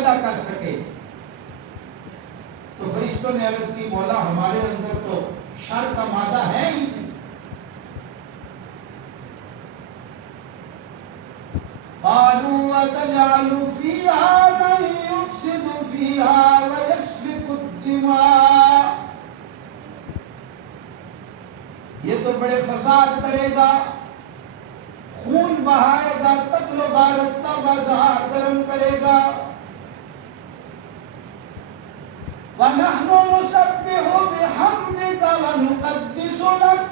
پیدا کر سکے. تو فرشتوں نے عرض کی مولا ہمارے اندر تو شر کا مادہ ہے ہی نہیں. قالوا وتجعل فيها من يفسد فيها ويسفك الدماء. یہ تو بڑے فساد کرے گا, خون بہائے گا, قتل و غارت کا بازار گرم کرے گا. وَنَحْنُ نُسَبِّحُ بِحَمْدِكَ وَنُقَدِّسُ لَكَ.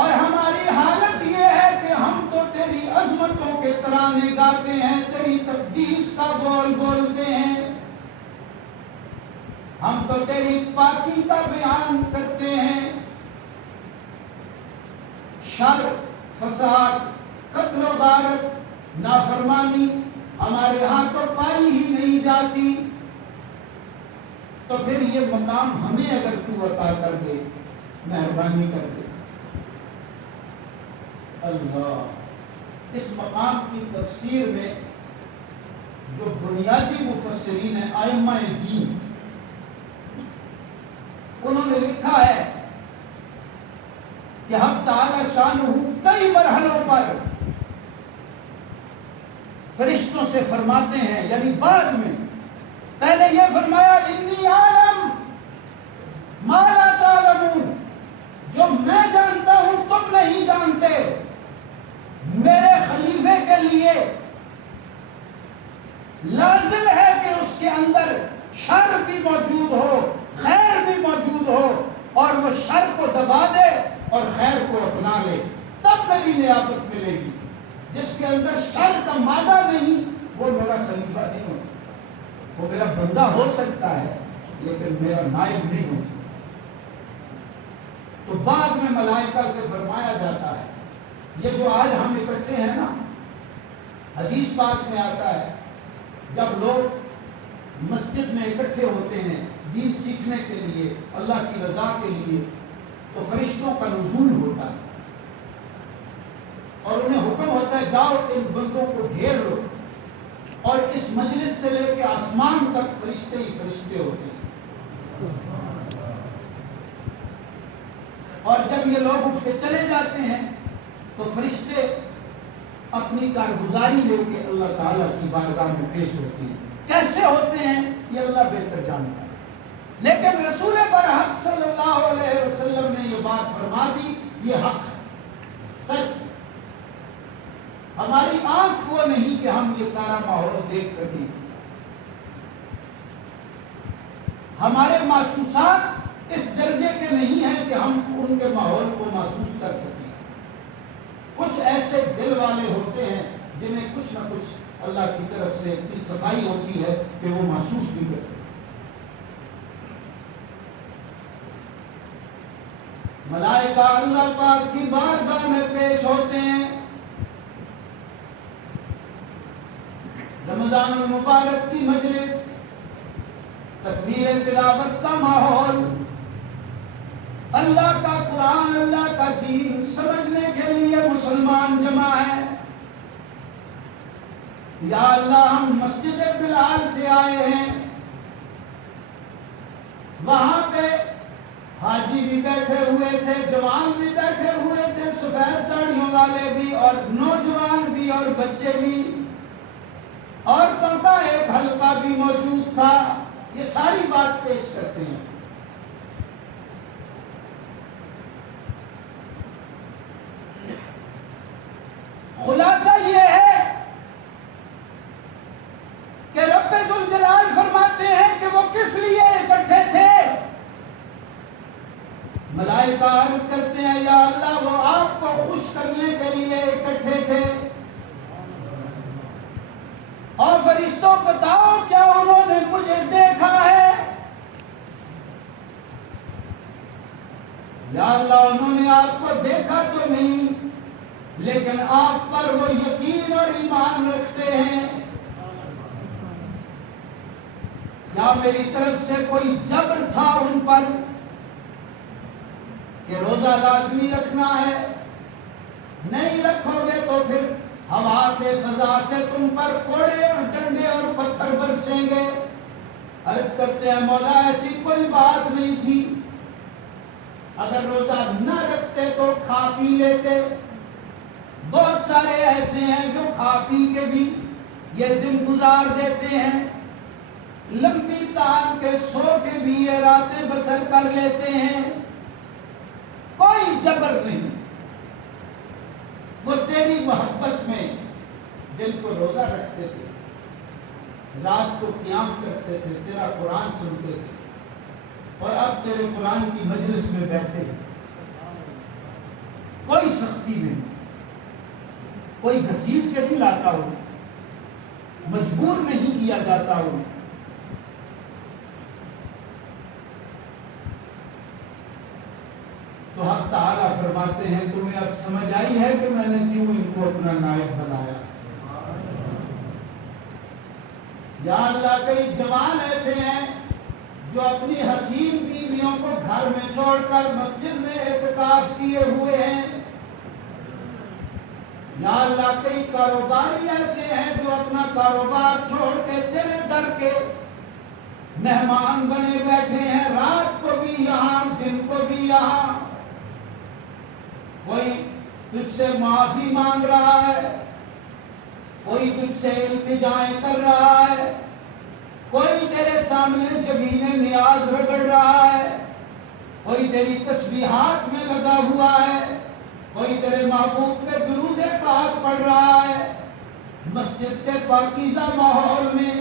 اور ہماری حالت یہ ہے کہ ہم تو تیری عظمتوں کے ترانے گاتے ہیں, تیری تقدیس کا بول بولتے ہیں, ہم تو تیری پاکی کا بیان کرتے ہیں. شر, فساد, قتل و غارت, نافرمانی ہمارے ہاں تو پائی ہی نہیں جاتی. تو پھر یہ مقام ہمیں اگر تو عطا کر دے, مہربانی کر دے. اللہ, اس مقام کی تفسیر میں جو بنیادی مفسرین ہیں ائمہ دین, انہوں نے لکھا ہے کہ حق تعالی شانہ کئی مرحلوں پر فرشتوں سے فرماتے ہیں, یعنی بعد میں پہلے یہ فرمایا انی عالم ما لا تعلمون, جو میں جانتا ہوں تم نہیں جانتے. میرے خلیفے کے لیے لازم ہے کہ اس کے اندر شر بھی موجود ہو, خیر بھی موجود ہو, اور وہ شر کو دبا دے اور خیر کو اپنا لے, تب میری نیابت ملے گی. جس کے اندر شر کا مادہ نہیں وہ میرا خلیفہ نہیں ہو سکتا. وہ میرا بندہ ہو سکتا ہے لیکن میرا نائب نہیں ہو سکتا. تو بعد میں ملائکہ سے فرمایا جاتا ہے, یہ جو آج ہم اکٹھے ہیں نا, حدیث پاک میں آتا ہے جب لوگ مسجد میں اکٹھے ہوتے ہیں دین سیکھنے کے لیے, اللہ کی رضا کے لیے, تو فرشتوں کا نزول ہوتا ہے اور انہیں حکم ہوتا ہے جاؤ ان بندوں کو گھیر لو, اور اس مجلس سے لے کے آسمان تک فرشتے ہی فرشتے ہوتے ہیں. اور جب یہ لوگ اٹھ کے چلے جاتے ہیں تو فرشتے اپنی کارگزاری لے کے اللہ تعالیٰ کی بارگاہ میں پیش ہوتے ہیں. کیسے ہوتے ہیں یہ اللہ بہتر جانتا ہے, لیکن رسول برحق صلی اللہ علیہ وسلم نے یہ بات فرما دی, یہ حق ہے, سچ. ہماری آنکھ وہ نہیں کہ ہم یہ سارا ماحول دیکھ سکیں, ہمارے محسوسات اس درجے کے نہیں ہیں کہ ہم ان کے ماحول کو محسوس کر سکیں. کچھ ایسے دل والے ہوتے ہیں جنہیں کچھ نہ کچھ اللہ کی طرف سے اتنی صفائی ہوتی ہے کہ وہ محسوس بھی کرتے ہیں. ملائکہ اللہ پاک کی بارگاہ میں پیش ہوتے ہیں. رمضان المبارک کی مجلس, تکبیر تلاوت کا ماحول, اللہ کا قرآن, اللہ کا دین سمجھنے کے لیے مسلمان جمع ہیں. یا اللہ ہم مسجد بلال سے آئے ہیں, وہاں پہ حاجی بھی بیٹھے ہوئے تھے, جوان بھی بیٹھے ہوئے تھے, سفید داڑھیوں والے بھی اور نوجوان بھی اور بچے بھی, عورتوں کا ایک حلقہ بھی موجود تھا. یہ ساری بات پیش کرتے ہیں. خلاصہ یہ ہے کہ رب ذوالجلال فرماتے ہیں کہ وہ کس لیے اکٹھے تھے. ملائکہ عرض کرتے ہیں یا اللہ وہ آپ کو خوش کرنے کے لیے اکٹھے تھے. اور فرشتوں بتاؤ کیا انہوں نے مجھے دیکھا ہے؟ یا اللہ انہوں نے آپ کو دیکھا تو نہیں, لیکن آپ پر وہ یقین اور ایمان رکھتے ہیں. یا میری طرف سے کوئی جبر تھا ان پر کہ روزہ لازمی رکھنا ہے, نہیں رکھو گے تو پھر ہوا سے فضا سے تم پر کوڑے اور ڈنڈے اور پتھر برسیں گے۔ عرض کرتے ہیں مولا ایسی کوئی بات نہیں تھی، اگر روزہ نہ رکھتے تو کھا پی لیتے۔ بہت سارے ایسے ہیں جو کھا پی کے بھی یہ دن گزار دیتے ہیں، لمبی تان کے سو کے بھی یہ راتیں بسر کر لیتے ہیں، کوئی جبر نہیں۔ وہ تیری محبت میں دن کو روزہ رکھتے تھے، رات کو قیام کرتے تھے، تیرا قرآن سنتے تھے، اور اب تیرے قرآن کی مجلس میں بیٹھے ہیں۔ کوئی سختی نہیں، کوئی گھسیٹ کے نہیں لاتا ہو، مجبور نہیں کیا جاتا ہو۔ تو حق تعالیٰ فرماتے ہیں تمہیں اب سمجھ آئی ہے کہ میں نے کیوں ان کو اپنا نائب بنایا۔ یا اللہ کئی جوان ایسے ہیں جو اپنی حسین بیویوں کو گھر میں چھوڑ کر مسجد میں اعتکاف کیے ہوئے ہیں۔ یا اللہ کئی کاروباری ایسے ہیں جو اپنا کاروبار چھوڑ کے تیرے در کے مہمان بنے بیٹھے ہیں، رات کو بھی یہاں دن کو بھی یہاں۔ کوئی تجھ سے معافی مانگ رہا ہے، کوئی تجھ سے التجائیں کر رہا ہے، کوئی تیرے سامنے جبین نیاز رگڑ رہا ہے، کوئی تیری تسبیحات میں لگا ہوا ہے، کوئی تیرے محبوب پہ درود پاک پڑھ رہا ہے۔ مسجد کے پاکیزہ ماحول میں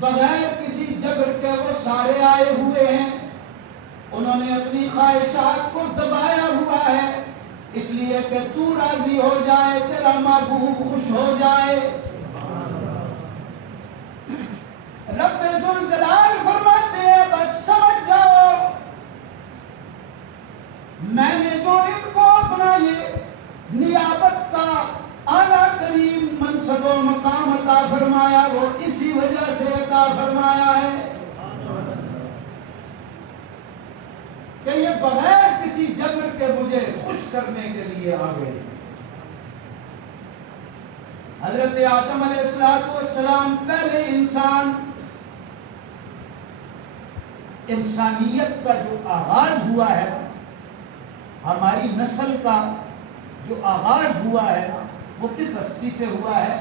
بغیر کسی جبر کے وہ سارے آئے ہوئے ہیں، انہوں نے اپنی خواہشات کو دبایا ہوا ہے، اس لیے کہ تو راضی ہو جائے، تیرا محبوب خوش ہو جائے۔ رب ذوالجلال فرماتے ہیں بس سمجھ جاؤ، میں نے جو ان کو اپنا یہ نیابت کا اعلیٰ ترین منصب و مقام عطا فرمایا وہ اسی وجہ سے عطا فرمایا ہے کہ یہ بغیر کسی جبر کے مجھے خوش کرنے کے لیے آ گئے۔ حضرت آدم علیہ السلام پہلے انسانیت کا جو آغاز ہوا ہے، ہماری نسل کا جو آغاز ہوا ہے وہ کس ہستی سے ہوا ہے؟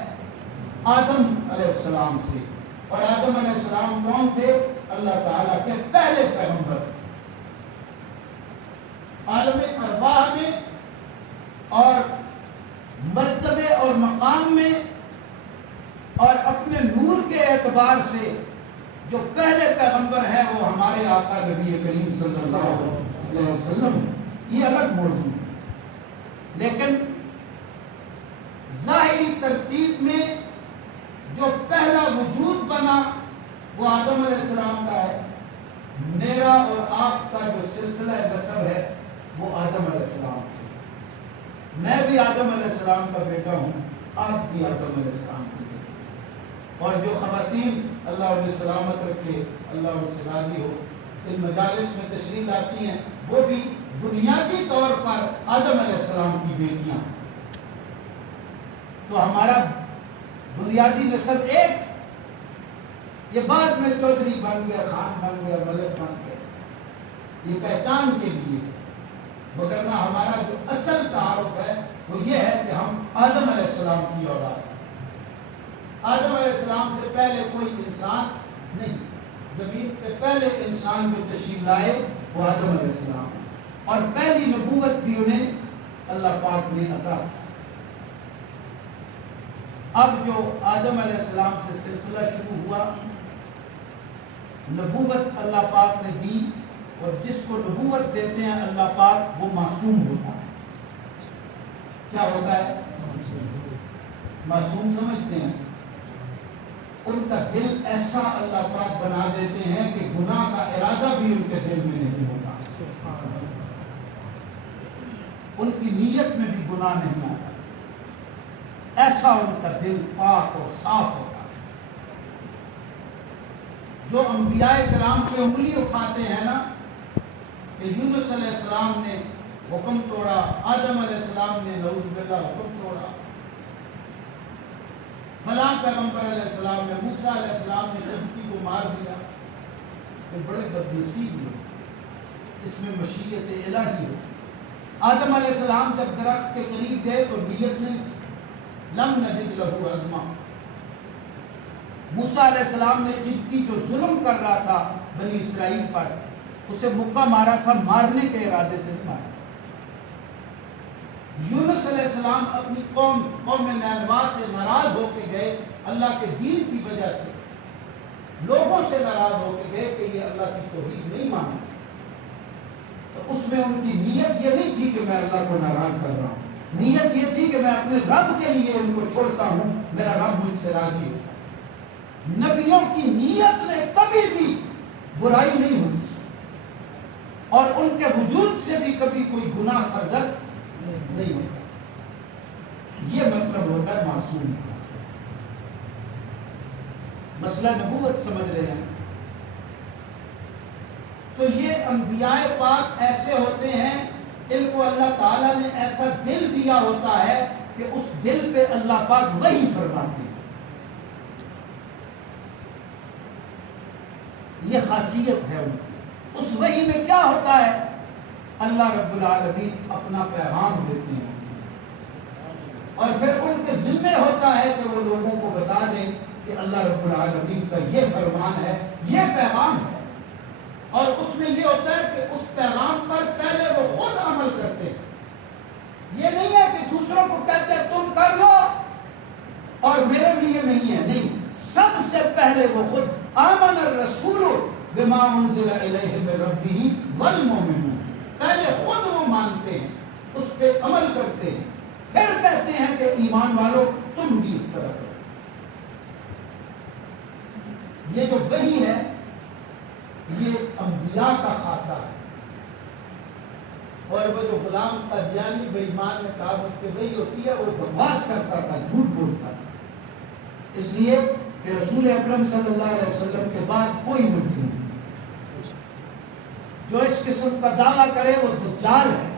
آدم علیہ السلام سے۔ اور آدم علیہ السلام کون تھے؟ اللہ تعالیٰ کے پہلے پیغمبر۔ عالم ارواح میں اور مرتبے اور مقام میں اور اپنے نور کے اعتبار سے جو پہلے پیغمبر ہیں وہ ہمارے آقا نبی کریم صلی اللہ علیہ وسلم، یہ الگ موضوع ہے۔ لیکن ظاہری ترتیب میں جو پہلا وجود بنا وہ آدم علیہ السلام کا ہے۔ میرا اور آپ کا جو سلسلہ نسب ہے وہ آدم علیہ السلام سے۔ میں بھی آدم علیہ السلام کا بیٹا ہوں، آپ بھی آدم علیہ السلام کے بیٹے۔ اور جو خواتین اللہ علیہ سلامت رکھے، اللہ ان سے راضی ہو، ان مجالس میں تشریف لاتی ہیں، وہ بھی بنیادی طور پر آدم علیہ السلام کی بیٹیاں۔ تو ہمارا بنیادی نسب ایک، یہ بعد میں چودھری بن گیا، خان بن گیا، ملک بن گیا، یہ پہچان کے لیے، مگر نہ ہمارا جو اصل تعارف ہے وہ یہ ہے کہ ہم آدم علیہ السلام کی اولاد ہیں۔ آدم علیہ السلام سے پہلے کوئی انسان نہیں، زمین پہ پہلے انسان جو تشریف لائے وہ آدم علیہ السلام ہے، اور پہلی نبوت بھی انہیں اللہ پاک نے عطا کی۔ اب جو آدم علیہ السلام سے سلسلہ شروع ہوا، نبوت اللہ پاک نے دی، اور جس کو نبوت دیتے ہیں اللہ پاک وہ معصوم ہوتا ہے۔ کیا ہوتا ہے؟ معصوم سمجھتے ہیں؟ ان کا دل ایسا اللہ پاک بنا دیتے ہیں کہ گناہ کا ارادہ بھی ان کے دل میں نہیں ہوتا، ان کی نیت میں بھی گناہ نہیں آتا، ایسا ان کا دل پاک اور صاف ہوتا ہے۔ جو انبیاء کرام کی انگلی اٹھاتے ہیں نا کہ یونس علیہ السلام نے حکم توڑا، آدم علیہ السلام نے نعوذ باللہ حکم توڑا، فلاں پیغمبر علیہ السلام نے، موسیٰ علیہ السلام نے کشتی کو مار دیا، یہ بڑے بدنصیب ہے، اس میں مشیت الہی ہے۔ آدم علیہ السلام جب درخت کے قریب گئے تو نیت نہیں تھی، لم نجد لہ عزما۔ موسیٰ علیہ السلام نے قبطی جو ظلم کر رہا تھا بنی اسرائیل پر، اسے مکہ مارا تھا، مارنے کے ارادے سے نہیں مارا۔ یونس علیہ السلام اپنی قوم نینوا سے ناراض ہو کے گئے، اللہ کے دین کی وجہ سے لوگوں سے ناراض ہو کے گئے کہ یہ اللہ کی توحید نہیں مانتے، تو اس میں ان کی نیت یہ نہیں تھی کہ میں اللہ کو ناراض کر رہا ہوں، نیت یہ تھی کہ میں اپنے رب کے لیے ان کو چھوڑتا ہوں، میرا رب مجھ سے راضی ہوتا ہے۔ نبیوں کی نیت میں کبھی بھی برائی نہیں ہوتی، اور ان کے وجود سے بھی کبھی کوئی گناہ سرزد نہیں ہوتا۔ یہ مطلب ہوتا ہے معصوم کا۔ مسئلہ نبوت سمجھ رہے ہیں؟ تو یہ انبیاء پاک ایسے ہوتے ہیں، ان کو اللہ تعالیٰ نے ایسا دل دیا ہوتا ہے کہ اس دل پہ اللہ پاک وحی فرماتے ہیں۔ یہ خاصیت ہے ان کی۔ اس وحی میں کیا ہوتا ہے؟ اللہ رب العالمین اپنا پیغام دیتے ہیں، اور پھر ان کے ذمہ ہوتا ہے کہ وہ لوگوں کو بتا دیں کہ اللہ رب العالمین کا یہ فرمان ہے، یہ پیغام ہے، اور اس میں یہ ہوتا ہے کہ اس پیغام پر پہلے وہ خود عمل کرتے ہیں۔ یہ نہیں ہے کہ دوسروں کو کہتے ہیں تم کر لو اور میرے لیے نہیں ہے، نہیں، سب سے پہلے وہ خود آمن الرسول بما انزل الیہ من ربہ والمؤمنون، پہلے خود وہ مانتے ہیں، اس پہ عمل کرتے ہیں، پھر کہتے ہیں کہ ایمان والو تم بھی اس طرح کرو۔ یہ جو وحی ہے یہ انبیاء کا خاصہ ہے، اور وہ جو غلام قادیانی بے ایمان میں کہا کہ وحی ہوتی ہے، وہ بکواس کرتا تھا، جھوٹ بولتا تھا، اس لیے کہ رسول اکرم صلی اللہ علیہ وسلم کے بعد کوئی نبی نہیں۔ جو اس قسم کا دعویٰ کرے وہ دجال ہے،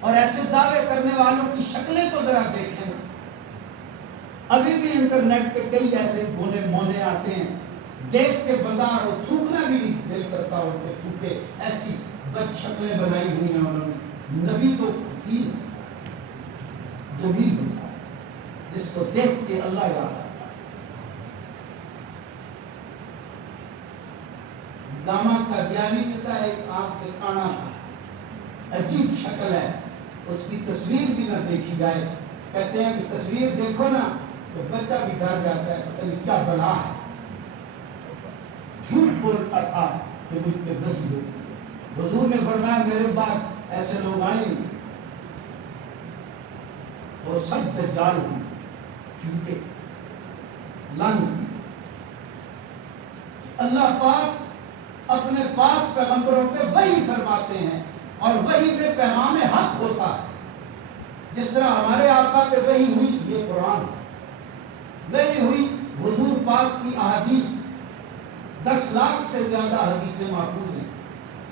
اور ایسے دعوے کرنے والوں کی شکلیں تو ذرا دیکھیں۔ ابھی بھی انٹرنیٹ پہ کئی ایسے گونے مونے آتے ہیں، دیکھ کے بندہ وہ تھوکنا بھی نہیں دل کرتا، اور کہ تھوکے، ایسی بد شکلیں بنائی ہوئی ہیں انہوں نے۔ نبی تو حسین جمیل ہوتا ہے، جس کو دیکھ کے اللہ یاد آتا ہے۔ علامہ قادیانی کہتا ہے ایک آنکھ سے کانا تھا، عجیب شکل ہے، اس کی تصویر بھی نہ دیکھی جائے، کہتے ہیں کہ تصویر دیکھو نا تو بچہ بھی ڈر جاتا ہے، پتہ نہیں کیا بلا ہے۔ جھوٹ بولتا تھا کہ مجھ پہ وحی ہوتی ہے۔ حضور نے فرمایا میرے بعد ایسے لوگ آئیں گے، وہ سب دجال ہیں، جھوٹے، لعنتی۔ اللہ پاک اپنے پاک پیغمبروں پہ وحی فرماتے ہیں، اور وحی میں پیغام حق ہوتا ہے۔ جس طرح ہمارے آقا پہ وحی ہوئی، یہ قرآن ہے، وحی ہوئی حضور پاک کی احادیث، 10 لاکھ سے زیادہ حدیثیں محفوظ ہیں،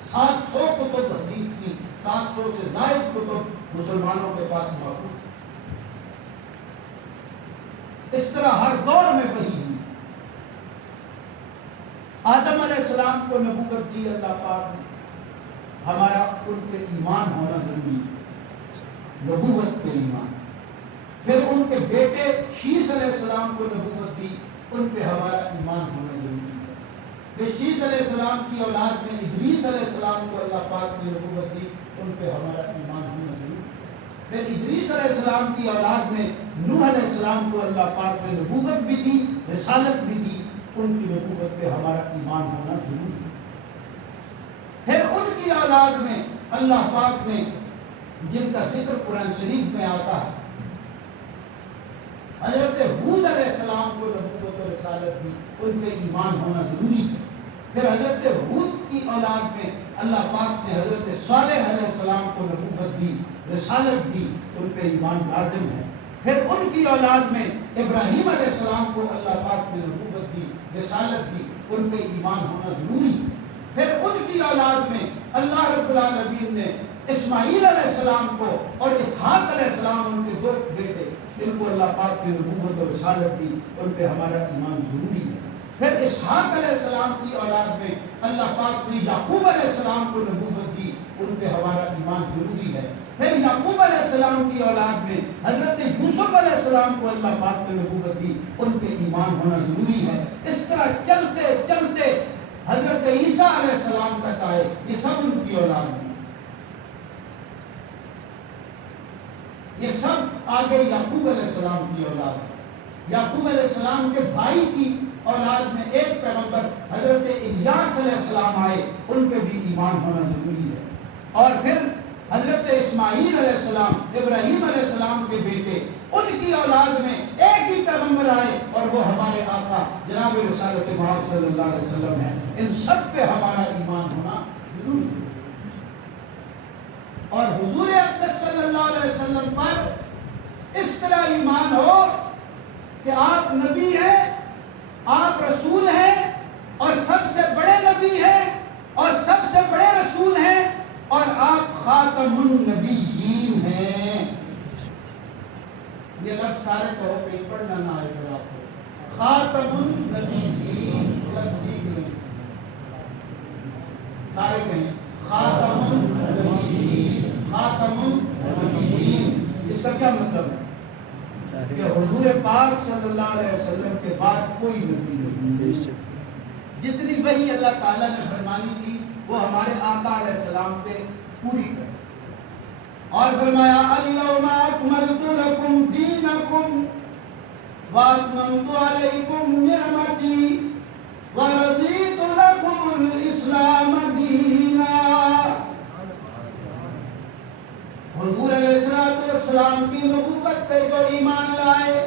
700 کتب حدیث کی، 700 سے زائد کتب مسلمانوں کے پاس محفوظ ہیں۔ اس طرح ہر دور میں وحی ہوئی۔ آدم علیہ السلام کو نبوت دی اللہ پاک نے، ہمارا ان پہ ایمان ہونا ضروری ہے، نبوت پہ ایمان۔ پھر ان کے بیٹے شیس علیہ السلام کو نبوت دی، ان پہ ہمارا ایمان ہونا ضروری ہے۔ پھر شیس علیہ السلام کی اولاد میں ادریس علیہ السلام کو اللہ پاک نے نبوت دی، ان پہ ہمارا ایمان ہونا ضروری ہے۔ پھر ادریس علیہ السلام کی اولاد میں نوح علیہ السلام کو اللہ پاک نے نبوت بھی دی، رسالت بھی دی، ان کی نبوت پہ ہمارا ایمان ہونا ضروری ہے۔ پھر ان کی اولاد میں اللہ پاک نے جن کا ذکر قرآن شریف میں آتا ہے، حضرت ہود علیہ السلام کو نبوت و رسالت دی، ان پہ ایمان ہونا ضروری ہے۔ پھر حضرت ہود کی اولاد میں اللہ پاک نے حضرت صالح علیہ السلام کو نبوت دی، رسالت دی، ان پہ ایمان لازم ہے۔ پھر ان کی اولاد میں ابراہیم علیہ السلام کو اللہ پاک نے نبوت دی، رسالت دی، ان پہ ایمان ہونا ضروری ہے۔ پھر ان کی اولاد میں اللہ رب العالمین نے اسماعیل علیہ السلام کو اور اسحاق علیہ السلام، ان کے 2 بیٹے ان کو اللہ پاک نے نبوت و رسالت دی، ان پہ ہمارا ایمان ضروری ہے۔ پھر اسحاق علیہ السلام کی اولاد میں اللہ پاک نے یعقوب علیہ السلام کو نبوت دی، ان پہ ہمارا ایمان ضروری ہے۔ پھر یعقوب علیہ السلام کی اولاد میں حضرت یوسف علیہ السلام کو اللہ پاک نے نبوت دی، ان پہ ایمان ہونا ضروری ہے۔ اس طرح چلتے چلتے حضرت عیسیٰ علیہ السلام تک آئے، یہ سب ان کی اولاد میں، یہ سب آگے یعقوب علیہ السلام کی اولاد ہے۔ یعقوب علیہ السلام کے بھائی کی اولاد میں ایک پیغمبر حضرت الیاس علیہ السلام آئے، ان پہ بھی ایمان ہونا ضروری ہے۔ اور پھر حضرت اسماعیل علیہ السلام، ابراہیم علیہ السلام کے بیٹے، ان کی اولاد میں ایک ہی پیغمبر آئے اور وہ ہمارے آقا جناب رسالت محمد صلی اللہ علیہ وسلم ہیں۔ ان سب پہ ہمارا ایمان ہونا ضروری ہے۔ اور حضور اقدس صلی اللہ علیہ وسلم پر اس طرح ایمان ہو کہ آپ نبی ہیں، آپ رسول ہیں، اور سب سے بڑے نبی ہیں اور سب سے بڑے رسول ہیں، اور آپ خاتم النبیین ہیں۔ یہ لفظ سارے کہو، پہ پڑھنا نہ آئے گا آپ کو۔ خاتم النبیین لفظ سیکھ لیں، سارے کہیں خاتم النبیین، خاتم النبیین۔ اس کا کیا مطلب ہے کہ حضور پاک صلی اللہ علیہ وسلم کے بعد کوئی نبی نہیں، جتنی وحی اللہ تعالیٰ نے فرمانی تھی وہ ہمارے آقا علیہ السلام پہ پوری کر۔ اور فرمایا الیوم اکملت لکم دینکم واتممت علیکم نعمتی ورضیت لکم الاسلام دینا۔ حضور علیہ السلام کی نبوت پہ جو ایمان لائے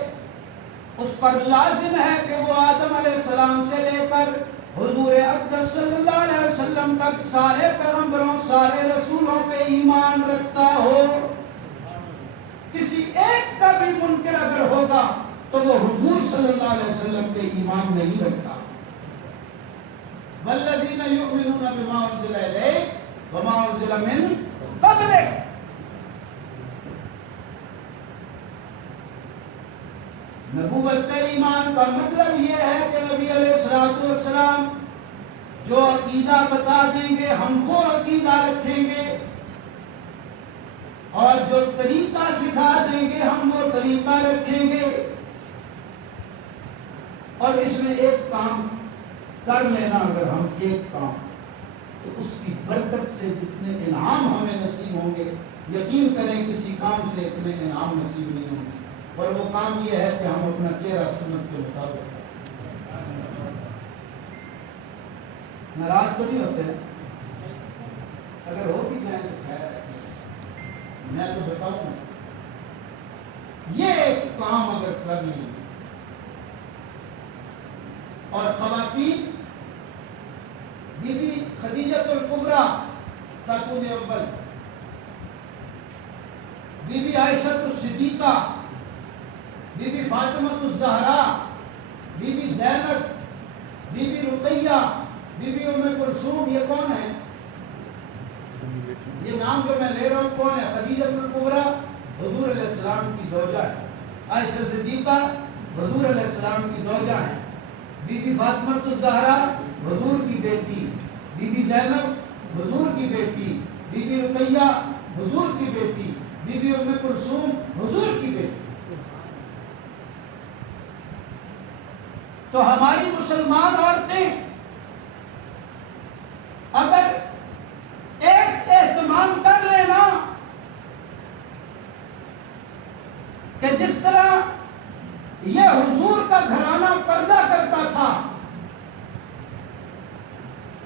اس پر لازم ہے کہ وہ آدم علیہ السلام سے لے کر حضور اقدس صلی اللہ علیہ وسلم تک سارے پیغمبروں، سارے رسولوں پہ ایمان رکھتا ہو۔ کسی ایک کا بھی منکر اگر ہوگا تو وہ حضور صلی اللہ علیہ وسلم پہ ایمان نہیں رکھتا۔ والذین یؤمنون بما انزل الیک وما انزل من قبلک۔ نبوت پہ ایمان کا مطلب یہ ہے کہ نبی علیہ السلام جو عقیدہ بتا دیں گے ہم وہ عقیدہ رکھیں گے، اور جو طریقہ سکھا دیں گے ہم وہ طریقہ رکھیں گے۔ اور اس میں ایک کام کر لینا، اگر ہم ایک کام، تو اس کی برکت سے جتنے انعام ہمیں نصیب ہوں گے، یقین کریں کسی کام سے اتنے انعام نصیب نہیں ہوں گے۔ اور وہ کام یہ ہے کہ ہم اپنا چہرہ سنت کے مطابق، ناراض تو نہیں ہوتے ہیں؟ اگر ہو بھی جائیں تو خیر ہے، میں تو بتاؤں یہ ایک کام اگر کر لیں۔ اور خواتین، بی بی خدیجۃ الکبریٰ خاتون اول، بی بی عائشہ الصدیقہ، بی بی فاطمہ الزہرا، بی بی زینب، بی بی رقیہ، بی بی ام کلثوم، یہ کون ہے؟ یہ نام جو میں لے رہا ہوں کون ہے؟ خدیجۃ الکبریٰ حضور علیہ السلام کی زوجہ ہے، عائشہ صدیقہ حضور علیہ السلام کی زوجہ ہے، بی بی فاطمہ الزہرا حضور کی بیٹی، بی بی زینب حضور کی بیٹی، بی بی رقیہ حضور کی بیٹی، بی بی ام کلثوم حضور کی بیٹی۔ تو ہماری مسلمان عورتیں اگر ایک اہتمام کر لینا کہ جس طرح یہ حضور کا گھرانہ پردہ کرتا تھا،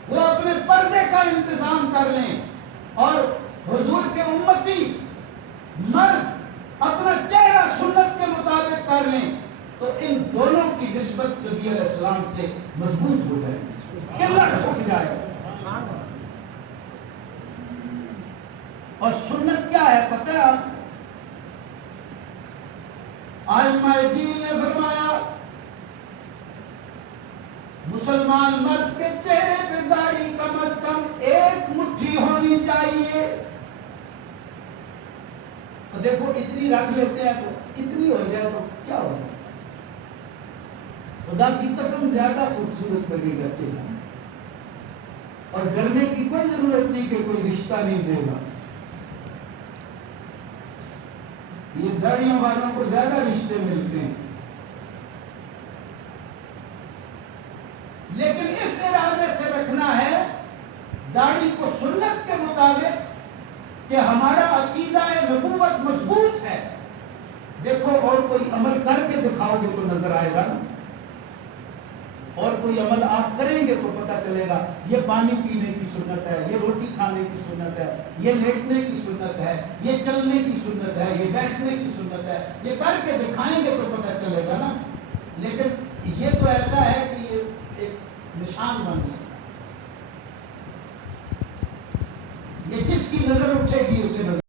وہ اپنے پردے کا انتظام کر لیں، اور حضور کے امتی مرد اپنا چہرہ سنت کے مطابق کر لیں، تو ان دونوں کی نسبت نبی علیہ السلام سے مضبوط ہو جائے گی، قلت ٹوٹ جائے۔ اور سنت کیا ہے پتہ ہے آپ؟ ائمہ دین نے فرمایا مسلمان مرد کے چہرے پہ داڑھی کم از کم 1 مٹھی ہونی چاہیے، تو دیکھو اتنی رکھ لیتے ہیں تو اتنی ہو جائے تو کیا ہو جائے؟ خدا کی قسم زیادہ خوبصورت لگے گا چہرہ، اور ڈرنے کی کوئی ضرورت نہیں کہ کوئی رشتہ نہیں دے گا۔ یہ داڑیوں والوں کو زیادہ رشتے ملتے ہیں، لیکن اس ارادے سے رکھنا ہے داڑھی کو سنت کے مطابق کہ ہمارا عقیدہ نبوت مضبوط ہے۔ دیکھو اور کوئی عمل کر کے دکھاؤ گے تو نظر آئے گا نا، اور کوئی عمل آپ کریں گے تو پتہ چلے گا یہ پانی پینے کی سنت ہے، یہ روٹی کھانے کی سنت ہے، یہ لیٹنے کی سنت ہے، یہ چلنے کی سنت ہے، یہ بیٹھنے کی سنت ہے، یہ کر کے دکھائیں گے تو پتہ چلے گا نا۔ لیکن یہ تو ایسا ہے کہ یہ ایک نشان بن گیا، یہ جس کی نظر اٹھے گی